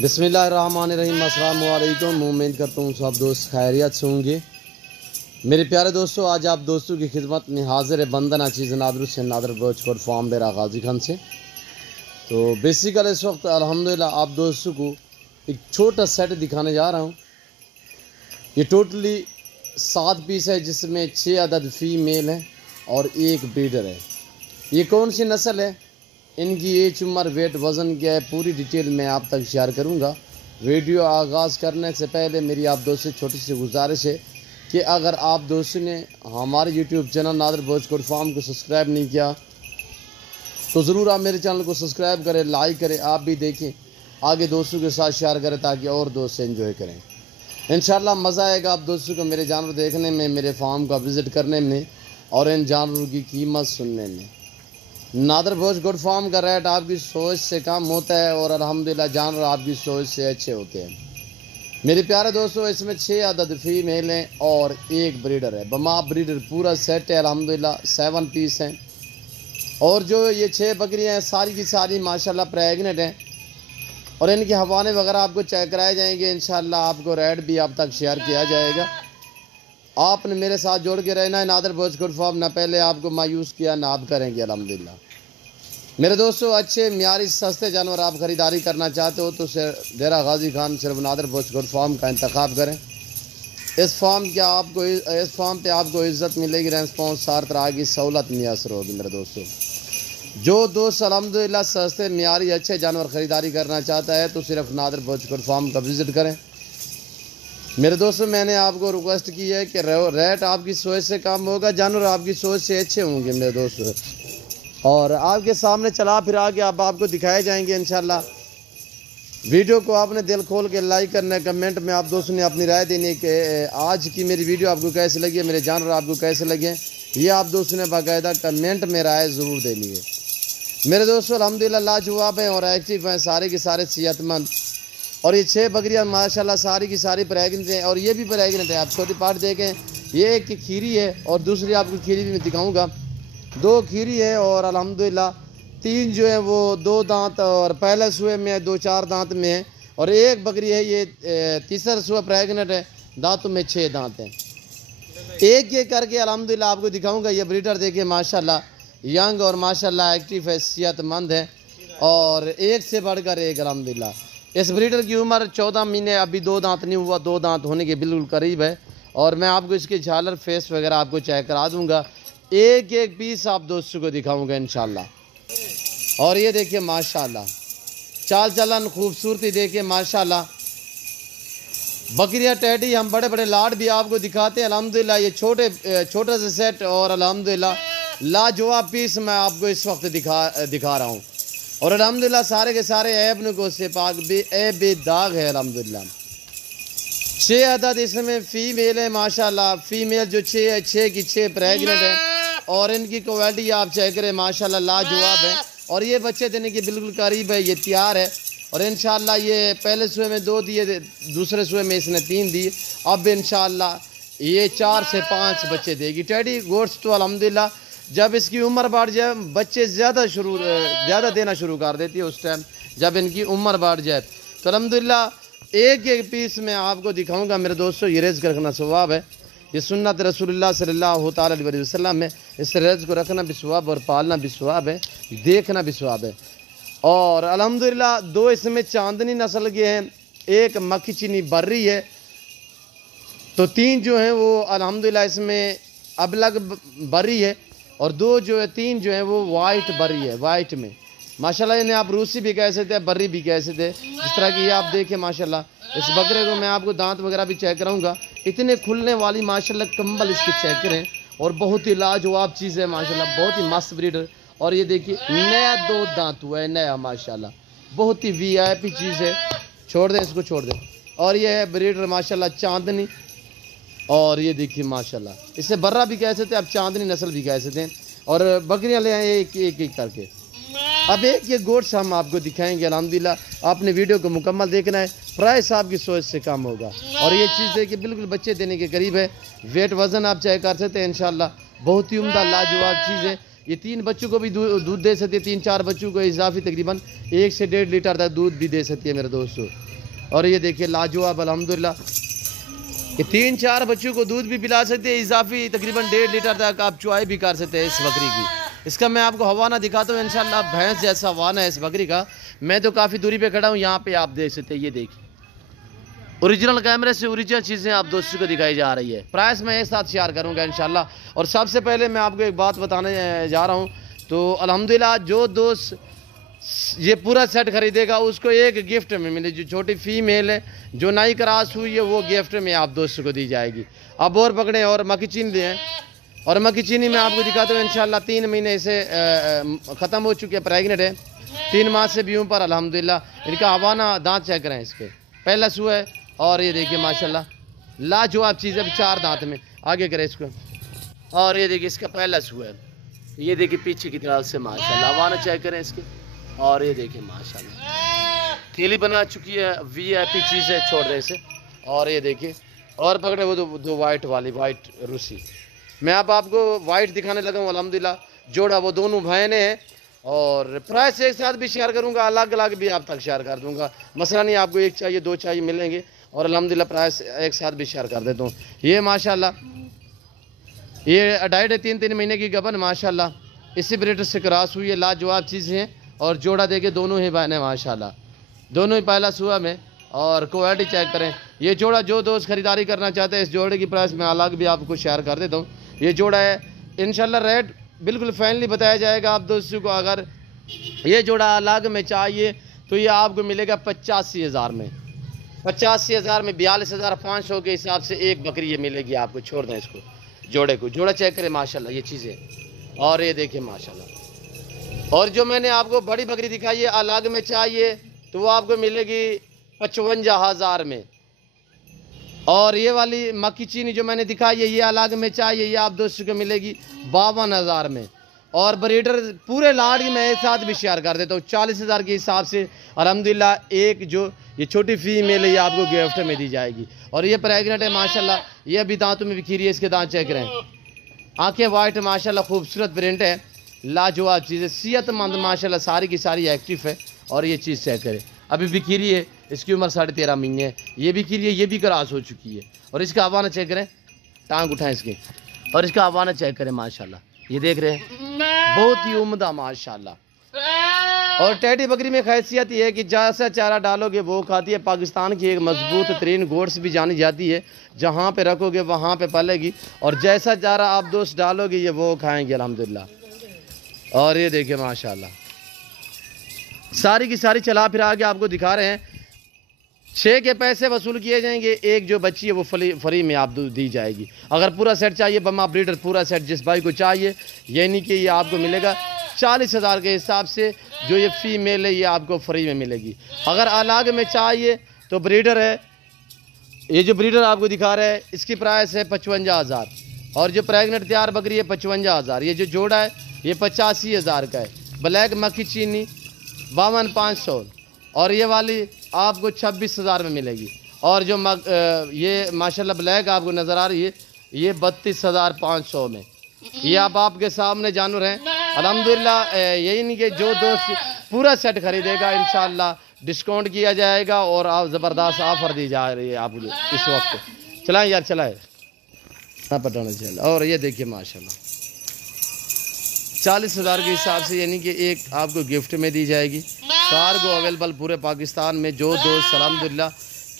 बिस्मिल्लाहिर्रहमानिर्रहीम। अस्सलाम वालेकुम। उम्मीद करता हूँ सब दोस्त खैरियत से होंगे। मेरे प्यारे दोस्तों, आज आप दोस्तों की खिदमत में हाजिर है बंदना चीज़ नादर से नादर बर्चकोट फार्म डेरा गाजी खान से। तो बेसिकली इस वक्त अल्हम्दुलिल्लाह आप दोस्तों को एक छोटा सेट दिखाने जा रहा हूँ। ये टोटली 7 पीस है, जिसमें 6 अदद फीमेल है और 1 ब्रीडर है। ये कौन सी नस्ल है, इनकी एज, उम्र, वेट, वज़न क्या है, पूरी डिटेल मैं आप तक शेयर करूंगा। वीडियो आगाज़ करने से पहले मेरी आप दोस्तों से छोटी सी गुजारिश है कि अगर आप दोस्तों ने हमारे यूट्यूब चैनल नादर बर्चकोट फार्म को सब्सक्राइब नहीं किया तो ज़रूर आप मेरे चैनल को सब्सक्राइब करें, लाइक करें, आप भी देखें, आगे दोस्तों के साथ शेयर करें ताकि और दोस्त एंजॉय करें। इंशाल्लाह मज़ा आएगा आप दोस्तों को मेरे जानवर देखने में, मेरे फार्म का विज़िट करने में और इन जानवरों की कीमत सुनने में। नादर बर्चकोट फार्म का रेट आपकी सोच से कम होता है और अल्हम्दुलिल्लाह जानवर आपकी सोच से अच्छे होते हैं। मेरे प्यारे दोस्तों, इसमें 6 अदद फीमेल हैं और 1 ब्रीडर है। बमा ब्रीडर पूरा सेट है अल्हम्दुलिल्लाह, 7 पीस हैं। और जो ये 6 बकरियां हैं सारी की सारी माशाल्लाह प्रेग्नेंट हैं और इनके हवाले वगैरह आपको चेक कराए जाएंगे। इंशाल्लाह आपको रेट भी आप तक शेयर किया जाएगा। आपने मेरे साथ जोड़ के रहना है। नादर बर्चकोट फार्म ना पहले आपको मायूस किया ना आप करेंगे अल्हम्दुलिल्लाह। मेरे दोस्तों, अच्छे मियारी सस्ते जानवर आप ख़रीदारी करना चाहते हो तो डेरा गाजी खान सिर्फ नादर बर्चकोट फार्म का इंतखाब करें। इस फार्म पे आपको इज़्ज़त मिलेगी, रेस्पॉन्स हर तरह की सहूलत मैसर होगी। मेरे दोस्तों, जो दोस्त अल्हम्दुलिल्लाह सस्ते मियारी अच्छे जानवर ख़रीदारी करना चाहता है तो सिर्फ नादर बर्चकोट फार्म का विज़िट करें। मेरे दोस्तों, मैंने आपको रिक्वेस्ट की है कि रेट आपकी सोच से कम होगा, जानवर आपकी सोच से अच्छे होंगे मेरे दोस्तों, और आपके सामने चला फिरा के अब आपको दिखाए जाएंगे इंशाल्लाह। वीडियो को आपने दिल खोल के लाइक करना है, कमेंट में आप दोस्तों ने अपनी राय देनी कि आज की मेरी वीडियो आपको कैसे लगी, मेरे जानवर आपको कैसे लगे, ये आप दोस्तों ने बाकायदा कमेंट में राय ज़रूर देनी है। मेरे दोस्तों, अल्हम्दुलिल्लाह लाजवाब हैं और एक्टिव हैं, सारे के सारे सेहतमंद। और ये 6 बकरियां माशाल्लाह सारी की सारी प्रेग्नेंट हैं और ये भी प्रेग्नेंट है। आप छोटी पार्ट देखें, ये एक खीरी है और दूसरी आपको खीरी भी मैं दिखाऊंगा। 2 खीरी है और अल्हम्दुलिल्लाह 3 जो है वो 2 दांत और पहले सुए में है, 2-4 दांत में है। और 1 बकरी है ये तीसरा सुआ प्रेग्नेंट है, दांतों में 6 दांत हैं। एक करके अल्हम्दुलिल्लाह आपको दिखाऊंगा। ये ब्रीडर देखिए माशाल्लाह यंग और माशाल्लाह एक्टिव है, सेहतमंद है और एक से बढ़कर एक अल्हम्दुलिल्लाह। इस ब्रीडर की उम्र 14 महीने, अभी 2 दांत नहीं हुआ, 2 दांत होने के बिल्कुल करीब है। और मैं आपको इसके झालर फेस वगैरह आपको चेक करा दूंगा, एक पीस आप दोस्तों को दिखाऊंगा इंशाल्लाह। और ये देखिए माशाल्लाह चाल चलन, खूबसूरती देखिए माशाल्लाह। बकरियां टेडी हम बड़े बड़े लाड भी आपको दिखाते हैं अल्हम्दुलिल्लाह। ये छोटे से सेट और अल्हम्दुलिल्लाह लाजवाब पीस मैं आपको इस वक्त दिखा रहा हूँ। और अल्हम्दुलिल्लाह सारे के सारे ऐब नको से पाक बेदाग है अल्हम्दुलिल्लाह। 6 अदद इसमें फीमेल है माशाल्लाह। फीमेल जो 6 है, 6 की 6 प्रेग्नेंट है और इनकी क्वालिटी आप चेक करें माशाल्लाह लाजवाब है। और ये बच्चे देने के बिल्कुल करीब है, ये तैयार है। और इंशाल्लाह ये पहले सुए में 2 दिए, दूसरे सुए में इसने 3 दिए। अब इंशाल्लाह ये 4 से 5 बच्चे देगी। टेडी गोट्स तो अल्हम्दुलिल्लाह जब इसकी उम्र बढ़ जाए बच्चे ज़्यादा देना शुरू कर देती है। उस टाइम जब इनकी उम्र बढ़ जाए तो अल्हम्दुलिल्लाह एक पीस में आपको दिखाऊंगा। मेरे दोस्तों, ये रिज़्क़ रखना सवाब है, ये सुन्नत रसूलुल्लाह सल्लल्लाहु तआला अलैहि वसल्लम है। इस रिज़्क़ को रखना भी सवाब और पालना भी सवाब है, देखना भी सवाब है। और अल्हम्दुलिल्लाह 2 इसमें चांदनी नस्ल के हैं, 1 मक्खी चीनी बर्री है, तो 3 जो हैं वो अल्हम्दुलिल्लाह इसमें अबलग बर्री है और 2 जो है 3 जो है वो वाइट बर्री है, वाइट में माशाल्लाह। इन्हें आप रूसी भी कह सकते हैं, बर्री भी कह सकते हैं। जिस तरह की ये आप देखें माशाल्लाह। इस बकरे को मैं आपको दांत वगैरह भी चेक कराऊंगा, इतने खुलने वाली माशाल्लाह कंबल इसके चेक करें और बहुत ही लाजवाब चीज़ है माशाल्लाह, बहुत ही मस्त ब्रीडर। और ये देखिए नया 2 दांत हुआ है, नया माशाल्लाह, बहुत ही VIP चीज़ है। छोड़ दें इसको, छोड़ दें। और ये है ब्रीडर माशाल्लाह चांदनी। और ये देखिए माशाल्लाह, इसे बर्रा भी कह सकते हैं, आप चांदनी नस्ल भी कह सकते हैं। और बकरियां ले आए एक करके। अब एक गोट्स हम आपको दिखाएंगे अल्हम्दुलिल्लाह। आपने वीडियो को मुकम्मल देखना है, प्राइस आपकी सोच से कम होगा। और ये चीज़ है कि बिल्कुल बच्चे देने के करीब है। वेट वज़न आप चेक कर सकते हैं इंशाल्लाह, बहुत ही उम्दा लाजवाब चीज़ है। ये 3 बच्चों को भी दूध दे सकती है, 3-4 बच्चों को इजाफी तकरीबन 1 से 1.5 लीटर तक दूध भी दे सकती है मेरे दोस्तों। और ये देखिए लाजवाब अल्हम्दुलिल्लाह, ये 3-4 बच्चों को दूध भी पिला सकते हैं इजाफी तकरीबन 1.5 लीटर तक आप चुआई भी कर सकते हैं इस बकरी की। इसका मैं आपको हवाना दिखाता हूँ इंशाल्लाह, भैंस जैसा हवाना है इस बकरी का। मैं तो काफ़ी दूरी पे खड़ा हूँ, यहाँ पे आप देख सकते हैं, ये देखिए ओरिजिनल कैमरे से ओरिजिनल चीज़ें आप दोस्तों को दिखाई जा रही है। प्राइस मैं एक साथ शेयर करूँगा इंशाल्लाह। और सबसे पहले मैं आपको एक बात बताने जा रहा हूँ, तो अल्हम्दुलिल्लाह जो दोस्त ये पूरा सेट खरीदेगा उसको एक गिफ्ट में मिले, जो छोटी फीमेल है जो नई क्रॉस हुई है वो गिफ्ट में आप दोस्तों को दी जाएगी। अब और पकड़े और मक्की चीनी दें, और मक्की चीनी मैं आपको दिखाता हूँ इंशाल्लाह। 3 महीने से ख़त्म हो चुके हैं, प्रेगनेंट है, 3 माह से भी ऊपर अल्हम्दुलिल्लाह। इनका हवाना दांत चेक करें, इसके पहला सुआ है। और ये देखिए माशाल्लाह लाजवाब चीज़ है, 4 दांत में, आगे करें इसको। और ये देखिए इसका पहला सुआ है, ये देखिए पीछे की तरफ से माशाल्लाह हवाना चेक करें इसके। और ये देखिए माशाल्लाह थैली बना चुकी है, VIP चीज़ है, छोड़ दें इसे। और ये देखिए और पकड़े वो दो वाइट वाली, वाइट रूसी। मैं अब आपको वाइट दिखाने लगा हूँ अल्हम्दुलिल्लाह। जोड़ा वो दोनों बहनें हैं, और प्राइस एक साथ भी शेयर करूँगा, अलग अलग भी आप तक शेयर कर दूँगा। मसला नहीं, आपको 1 चाहिए 2 चाहिए मिलेंगे, और अल्हम्दुलिल्लाह प्राइस एक साथ भी शेयर कर देता हूँ। ये माशाल्लाह ये 2.5-3 महीने की गबन माशाल्लाह इसी ब्रीडर से क्रॉस हुई है, लाजवाब चीज़ें हैं। और जोड़ा देखे दोनों ही बहनें माशाल्लाह, दोनों ही पहला सुआ में। और क्वालिटी चेक करें, ये जोड़ा जो दोस्त खरीदारी करना चाहते हैं इस जोड़े की प्राइस मैं अलग भी आपको शेयर कर देता हूँ। ये जोड़ा है इंशाल्लाह रेट बिल्कुल फाइनली बताया जाएगा आप दोस्तों को। अगर ये जोड़ा अलग में चाहिए तो ये आपको मिलेगा 85,000 में, 85,000 में 42,500 के हिसाब से एक बकरी ये मिलेगी आपको। छोड़ दें इसको, जोड़े को, जोड़ा चेक करें माशाल्लाह ये चीज़ें। और ये देखिए माशाल्लाह, और जो मैंने आपको बड़ी बकरी दिखाई है अलग में चाहिए तो वो आपको मिलेगी 55,000 में। और ये वाली मक्की चीनी जो मैंने दिखाई है ये अलग में चाहिए, ये आप दोस्तों को मिलेगी 52,000 में। और ब्रीडर पूरे लाड की मैं एक साथ भी शेयर कर देता हूँ 40,000 के हिसाब से अल्हम्दुलिल्लाह। एक जो ये छोटी फीमेल है ये आपको गिफ्ट में दी जाएगी। और ये प्रेगनेंट है माशाल्लाह, ये अभी दांतों में बिखरी है, इसके दांत चेक करें, आंखें वाइट माशाल्लाह, खूबसूरत प्रिंट है, लाजवाब चीज़ है, सेहतमंद माशाल्लाह, सारी की सारी एक्टिव है। और ये चीज़ चेक करें, अभी बिखरी है, इसकी उम्र 13.5 महीने है, ये बिखरी है, ये भी क्रॉस हो चुकी है। और इसका हवाना चेक करें, टांग उठाएं इसके, और इसका हवाना चेक करें माशाल्लाह, ये देख रहे हैं बहुत ही उम्दा माशाल्लाह। और टेडी बकरी में खासियत ये है कि जैसा चारा डालोगे वो खाती है। पाकिस्तान की एक मजबूत तरीन गोड्स भी जानी जाती है, जहाँ पे रखोगे वहाँ पे पलेगी, और जैसा चारा आप दोस्त डालोगे ये वो खाएंगे अल्हम्दुलिल्लाह। और ये देखिए माशाल्लाह सारी की सारी चला फिरा के आपको दिखा रहे हैं। 6 के पैसे वसूल किए जाएंगे, एक जो बच्ची है वो फ्री में आप दी जाएगी। अगर पूरा सेट चाहिए बमा ब्रीडर पूरा सेट जिस भाई को चाहिए, यानी कि ये आपको मिलेगा 40,000 के हिसाब से। जो ये फीमेल है ये आपको फ्री में मिलेगी। अगर अलग में चाहिए तो ब्रीडर है, ये जो ब्रीडर आपको दिखा रहे हैं इसकी प्राइस है 55,000। और जो प्रेगनेंट तैयार बकरी है 55,000। ये जो जोड़ा है ये 85,000 का है। ब्लैक मक्खी चीनी 52,500, और ये वाली आपको 26,000 में मिलेगी। और जो ये माशाल्लाह ब्लैक आपको नज़र आ रही है ये 32,500 में। ये आप आपके सामने जानवर हैं अल्हम्दुलिल्लाह। यही नहीं कि जो दोस्त पूरा सेट खरीदेगा इंशाल्लाह डिस्काउंट किया जाएगा, और आप ज़बरदस्त ऑफर दी जा रही है आपको इस वक्त। चलाएं यार चलाएं ना पटाना चाहिए। और ये देखिए माशाल्लाह 40,000 के हिसाब से, यानी कि एक आपको गिफ्ट में दी जाएगी। कार्गो अवेलेबल पूरे पाकिस्तान में। जो दोस्त अल्हम्दुलिल्लाह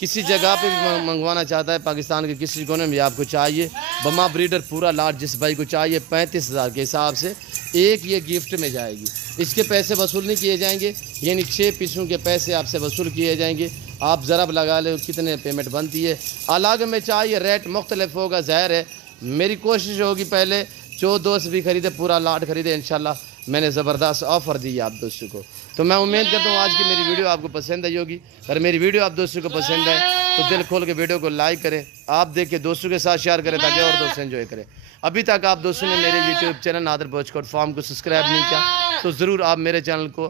किसी जगह पे भी मंगवाना चाहता है, पाकिस्तान के किसी कोने में आपको चाहिए बमा ब्रीडर पूरा लाट जिस भाई को चाहिए 35,000 के हिसाब से एक ये गिफ्ट में जाएगी। इसके पैसे वसूल नहीं किए जाएंगे, यानी 6 पीसों के पैसे आपसे वसूल किए जाएंगे। आप ज़रब लगा ले कितने पेमेंट बनती है। अलग में चाहिए रेट मुख्तलिफ होगा, ज़ाहिर है। मेरी कोशिश होगी पहले जो दोस्त भी खरीदे पूरा लाट खरीदे इंशाल्लाह। मैंने ज़बरदस्त ऑफ़र दी है आप दोस्तों को। तो मैं उम्मीद करता हूँ आज की मेरी वीडियो आपको पसंद आई होगी। अगर मेरी वीडियो आप दोस्तों को पसंद है तो दिल खोल के वीडियो को लाइक करें, आप देख के दोस्तों के साथ शेयर करें ताकि और दोस्त एंजॉय करें। अभी तक आप दोस्तों ने मेरे यूट्यूब चैनल नादर बॉचकोट फार्म को सब्सक्राइब नहीं किया तो ज़रूर आप मेरे चैनल को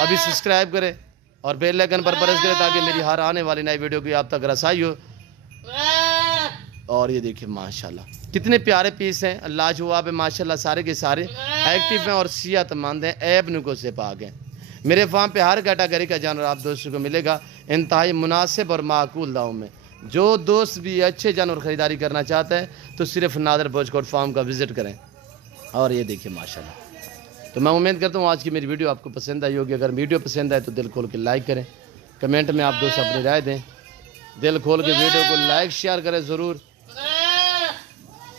अभी सब्सक्राइब करें और बेल आइकन पर प्रेस करें ताकि मेरी हर आने वाली नई वीडियो की आप तक रसाई हो। और ये देखिए माशाल्लाह कितने प्यारे पीस हैं, लाजवाब है माशाल्लाह, सारे के सारे एक्टिव हैं और सेहतमंद हैं, ऐब नुको से पाक हैं। मेरे फार्म पे हर कैटेगरी का जानवर आप दोस्तों को मिलेगा इंतहाई मुनासिब और माकूल दामों में। जो दोस्त भी अच्छे जानवर ख़रीदारी करना चाहता है तो सिर्फ नादर भोजकोट फार्म का विज़िट करें। और ये देखिए माशाल्लाह। तो मैं उम्मीद करता हूँ आज की मेरी वीडियो आपको पसंद आई होगी। अगर वीडियो पसंद आए तो दिल खोल के लाइक करें, कमेंट में आप दोस्त अपनी राय दें, दिल खोल के वीडियो को लाइक शेयर करें ज़रूर।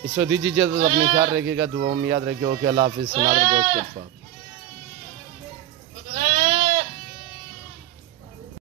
इसको दीजिए इजाज़त, अपने ख्याल रखिएगा, दुआ में याद रखिए। ओके, अल्लाह हाफ़िज़। नादर भोजकोट फार्म।